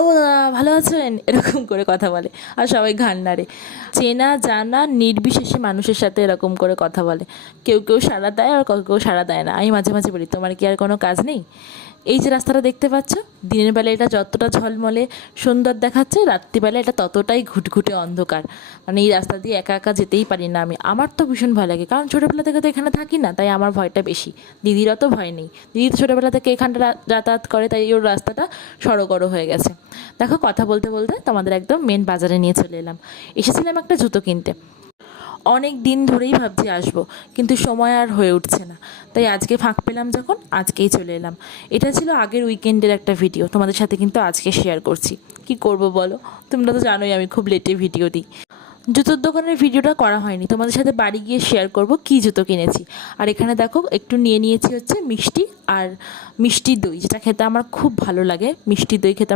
ও দাদা ভালো আছেন, এরকম করে কথা বলে। আর সবাই ঘাড় নাড়ে। চেনা জানা নির্বিশেষে মানুষের সাথে এরকম করে কথা বলে। কেউ কেউ সাড়া দেয় আর কেউ কেউ সাড়া দেয় না। আমি মাঝে মাঝে বলি, তোমার কি আর কোনো কাজ নেই? এই যে রাস্তাটা দেখতে পাচ্ছ, দিনের বেলা এটা যতটা ঝলমলে সুন্দর দেখাচ্ছে, রাত্রিবেলা এটা ততটাই ঘুটঘুটে অন্ধকার। মানে এই রাস্তা দিয়ে একা একা যেতেই পারি না আমি। আমার তো ভীষণ ভয় লাগে, কারণ ছোটোবেলা থেকে তো এখানে থাকি না, তাই আমার ভয়টা বেশি। দিদির অত ভয় নেই, দিদি তো ছোটোবেলা থেকে এখানটা যাতায়াত করে, তাই ওর রাস্তাটা সড়গড় হয়ে গেছে। দেখো, কথা বলতে বলতে তোমাদের একদম মেন বাজারে নিয়ে চলে এলাম। এসেছিলাম একটা জুতো কিনতে। অনেক দিন ধরেই ভাবছি আসবো, কিন্তু সময় আর হয়ে উঠছে না। তাই আজকে ফাঁক পেলাম যখন, আজকেই চলে এলাম। এটা ছিল আগের উইকেন্ডের একটা ভিডিও, তোমাদের সাথে কিন্তু আজকে শেয়ার করছি। কি করব বলো, তোমরা তো জানোই আমি খুব লেটে ভিডিও দিই। জুতোর দোকানের ভিডিওটা করা হয়নি, তোমাদের সাথে বাড়ি গিয়ে শেয়ার করব কী জুতো কিনেছি। আর এখানে দেখো, একটু নিয়ে নিয়েছি হচ্ছে মিষ্টি আর মিষ্টি দই, যেটা খেতে আমার খুব ভালো লাগে। মিষ্টি দই খেতে আমার